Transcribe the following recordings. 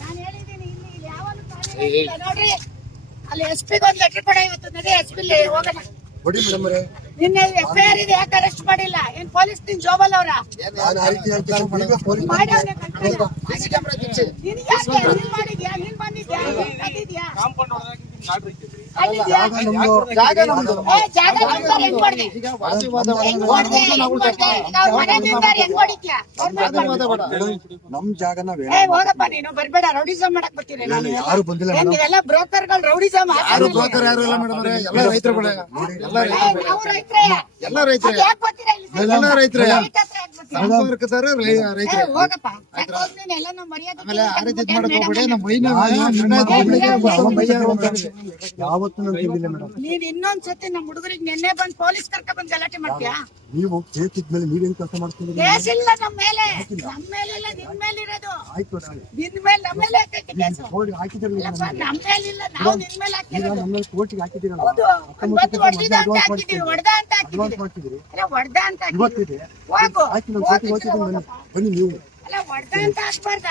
ನಾನು ಹೇಳಿದ್ದೀನಿ ಇಲ್ಲಿ ಯಾವನು ನೋಡ್ರಿ ಅಲ್ಲಿ SP ಗೆ ಒಂದು ಲೆಟರ್ ಕೊಡ ಇವತ್ತು ನಡಿ SP ಹೋಗೋಣ ಕೊಡಿ ಮೇಡಮ್ ಅವರೇ. ನಿನ್ನೆ FIR ಇದೆ ಯಾಕೆ ಅರೆಸ್ಟ್ ಮಾಡಿಲ್ಲ? ಏನ್ ಪೊಲೀಸ್ ನಿನ್ ಜೋಬಲ್ ಅವರ ನಾನು ಆ ರೀತಿ ಹೇಳ್ತೀನಿ ಮೇಡಮ್. ಪೊಲೀಸ್ ಸಿಸಿ ಕ್ಯಾಮೆರಾ ತಿಚ್ಚಿ ನೀನ್ ಯಾಕೆ ನೀನ್ ಮಾಡಿದ್ಯಾ? ನೀನ್ ಬಂದಿದ್ಯಾ? ನೀನ್ ಬಂದಿದ್ಯಾ? ಕಾಂಪೌಂಡ್ ಹೊರಗೆ ಮಾಡ್ರಿ ಅಲ್ಲಿದ್ಯಾ? ಜಾಗ ನಮ್ದು. ಜಾಗ ನಮ್ದು ಹೆಂಗ್ ಕೊಡ್ದೆ? ಈಗ ವಾದವಾದ ಹೆಂಗ್ ಕೊಡ್ದೆ? ನಾವು ಮನೆಯಿಂದ ಹೆಂಗ್ ಹೊಡಿತ್ಯಾ? ನಮ್ ಜಾಗ ನಾವೇ ಹೋಗಪ್ಪ ನೀನು ಬರ್ಬೇಡ. ರೌಡಿಸಂ ಮಾಡಕ್ ಬರ್ತೀನಿ ನಾನು. ಯಾರು ಬಂದಿಲ್ಲ ಏನ್ ನೀವೆಲ್ಲ ಬ್ರೋಕರ್ಗಳು ರೌಡಿಸಂ ಯಾರು ಬ್ರೋಕರ್ ಯಾರು ಇಲ್ಲ ಮೇಡಮ್ ಅವರೇ. ಎಲ್ಲ ರೈತರು ಬಿಡ. ನಾವು ರೈತರೇ. ಎಲ್ಲ ರೈತರೇ. ಯಾಕೆ ಬರ್ತೀರಾ ಇಲ್ಲಿ? ಎಲ್ಲ ರೈತರೇ. ರೈತ ಹತ್ರ ಯಾಕ್ ಬರ್ತೀರಾ? ಸಂಪರ್ಕದಾರ ರೈತರೇ. ಹೋಗಪ್ಪ. ಯಾಕೆ ನೀನ್ ಎಲ್ಲ ನಮ್ಮ ಮರ್ಯಾದೆ ಆಮೇಲೆ ಆ ರೀತಿ ಮಾಡಕ್ ಹೋಗ್ಬೇಡಿ. ನಮ್ಮ ಮೈನ ಯಾವತ್ತೂ ನಾನು ತಿಳಿದಿಲ್ಲ ಮೇಡಮ್. ನೀನ್ ಇನ್ನೊಂದ್ಸತಿ ನಮ್ಮ ಹುಡುಗರಿಗೆ ನೆನ್ನೆ ಬಂದ್ ಪೊಲೀಸ್ ಕರ್ಕ ಬಂದ್ ಗಲಾಟೆ ಮಾಡ್ತೀಯಾ? ನೀವು ಕೇಸ್ ಇದ್ಮೇಲೆ ನೀವೇನ್ ಕೆಲಸ ಮಾಡ್ತಿದ್ದೀರಿ? ಕೇಸ್ ಇಲ್ಲ ನಮ್ಮ ಮೇಲೆ. ನಮ್ಮ ಮೇಲೆ ಇಲ್ಲ, ನಿನ್ ಮೇಲೆ ಇರೋದು. ಆಯ್ತು ನಾಳೆ ನಿನ್ ಮೇಲೆ ನಮ್ಮ ಮೇಲೆ ಹಾಕೈತಿ ಕೇಸು. ಕೋರ್ಟ್ಗೆ ಹಾಕಿದ್ದೀರಲ್ಲ ಇಲ್ಲಪ್ಪ, ನಮ್ಮ ಮೇಲೆ ಇಲ್ಲ, ನಾವು ನಿನ್ ಮೇಲೆ ಈಗ ಹಾಕಿರೋದು. ನಮ್ಮ ಕೋರ್ಟ್ಗೆ ಹಾಕಿದ್ದೀರಲ್ಲ. ಹೌದು, ಇವತ್ತು ಹೊಡ್ದಿದ ಅಂತ ಹಾಕಿದೀವಿ, ಹೊಡ್ದ ಅಂತ ಅಡ್ವಾನ್ಸ್ ಹಾಕಿದೀವಿ. ಮಾಡ್ತಿದ್ದೀರಿ. ಅಲ್ಲ ಹೊಡ್ದ ಅಂತ ಹಾಕಿದೀವಿ. ಇವತ್ತಿದೆ ಹೋಗು ಆಯ್ತು. ನಾನು ಕೋರ್ಟ್ಗೆ ಹೋಗ್ತಿದ್ದೀನಿ ಬನ್ನಿ ನೀವು. ಅಲ್ಲ ಹೊಡ್ದ ಅಂತ ಹಾಕ್ಬಾರ್ದ?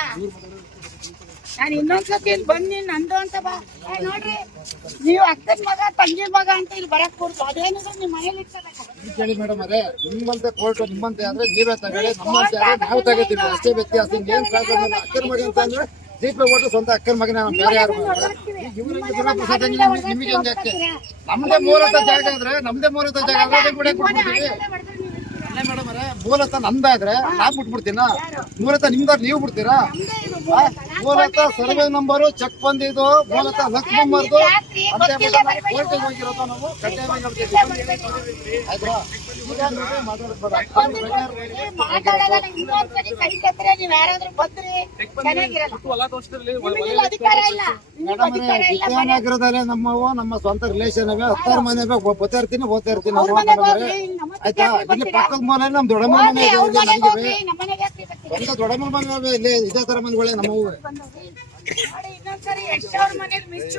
ನಾನು ಇನ್ನೊಂದ್ಸತಿ ಇಲ್ಲಿ ಬಂದು ನಂದು ಅಂತ ಬಾ. ನೋಡ್ರಿ, ನೀವು ಅಕ್ಕನ ಮಗ ತಂಗಿ ಮಗ ಅಂತ ಇಲ್ಲಿ ಬರಕ್ ಕೂಡ್ತು. ಅದೇನಿದ್ರು ನಿಮ್ ಮನೇಲಿ ಇಟ್ಕೋಬೇಕು. ಕೇಳಿ ಮೇಡಮ್ ಅವರೇ, ನಿಮ್ಮಂತೆ ಕೋರ್ಟ್ ನಿಮ್ಮಂತೆ ಆದ್ರೆ ನೀವೇ ತಗೊಳ್ಳಿ, ನಮ್ಮಂತೆ ಆದ್ರೆ ನಾವು ತಗೋತೀವಿ. ಅಷ್ಟೇ ವ್ಯತ್ಯಾಸ. ಏನ್ ಪ್ರಾಬ್ಲಮ್ ಇಲ್ಲ. ಅಕ್ಕನ ಮಗ ಅಂತ ಅಂದ್ರೆ ಜೀಪ್ ಓಟು ಸ್ವಂತ ಅಕ್ಕನ ಮಗನ ಬೇರೆ ಯಾರು ನಿಮಗೆ ಒಂದು ಯಾಕೆ? ನಮ್ದೇ ಮೂಲತ ಜಾಗ ಆದ್ರೆ ಬಿಡೇ ಬಿಟ್ಬಿಡ್ತೀವಿ. ಮೇಡಮ್ ಅವರೇ, ಮೂಲತ ನಮ್ದಾದ್ರೆ ನಾವ್ ಬಿಟ್ಬಿಡ್ತೀನ? ಮೂಲತ ನಿಮ್ದಾದ್ರೆ ನೀವು ಬಿಡ್ತೀರಾ? ಮೂಲತ ಸರ್ವೆ ನಂಬರು ಚೆಕ್ ಬಂದಿದ್ದು ಮೂಲತ ಲಕ್ಷ್ಮಮ್ಮರ್ದು ಅಂತ ಕೋರ್ಟಿಗೆ ಹೋಗಿರೋದು ನಾವು ಕಡ್ಡಾಯವಾಗಿ ಹೇಳ್ತೀವಿ. ಆಯ್ತಾ? ಈಗ ನೋಡಿ ಮಾತಾಡಲ್ಲ. ಇನ್ನೊಂದ್ಸರಿ ಕೈ ಕತ್ತರೆ ನೀವ್ ಯಾರಾದ್ರೂ ಬಂದ್ರಿ ಚೆನ್ನಾಗಿರಲ್ಲ. ನಿಮಗಿಲ್ಲ ಅಧಿಕಾರ ಇಲ್ಲ. ನಿಮಗ್ ಅಧಿಕಾರ ಇಲ್ಲ. ವಿದ್ಯಾನಗರದಲ್ಲೇ ನಮ್ಮವು ನಮ್ಮ ಸ್ವಂತ ರಿಲೇಷನ್ ಅವೇ. 10 ಮನೆ ಓದ್ತಾ ಇರ್ತೀನಿ ಅವ್ರ ಮನೆಗ್ ಹೋಗ್ರಿ, ನಮ್ಮ ಆಯ್ತಾ? ಇಲ್ಲಿ ಪಕ್ಕದ ಮನೆ ನಮ್ ದೊಡ್ಡಮ್ಮ ಮನೆ ಇದೆ. ಅವ್ರ ಮನೆಗ್ ಹೋಗ್ರಿ, ನಮ್ಮ ಮನೆಗೆ ಯಾಕೆ ಬರ್ತೀರಾ? ಸ್ವಂತ ದೊಡ್ಡಮ್ಮ ಮನೆ ಇಲ್ಲೇ ಇದೇ ತರ ಮನೆಗಳೇ ನಮ್ಮವು. ನೋಡಿ ಇನ್ನೊಂದ್ಸರಿ ಎಷ್ಟು ಅವ್ರ ಮನೇಲಿ ಮಿಸ್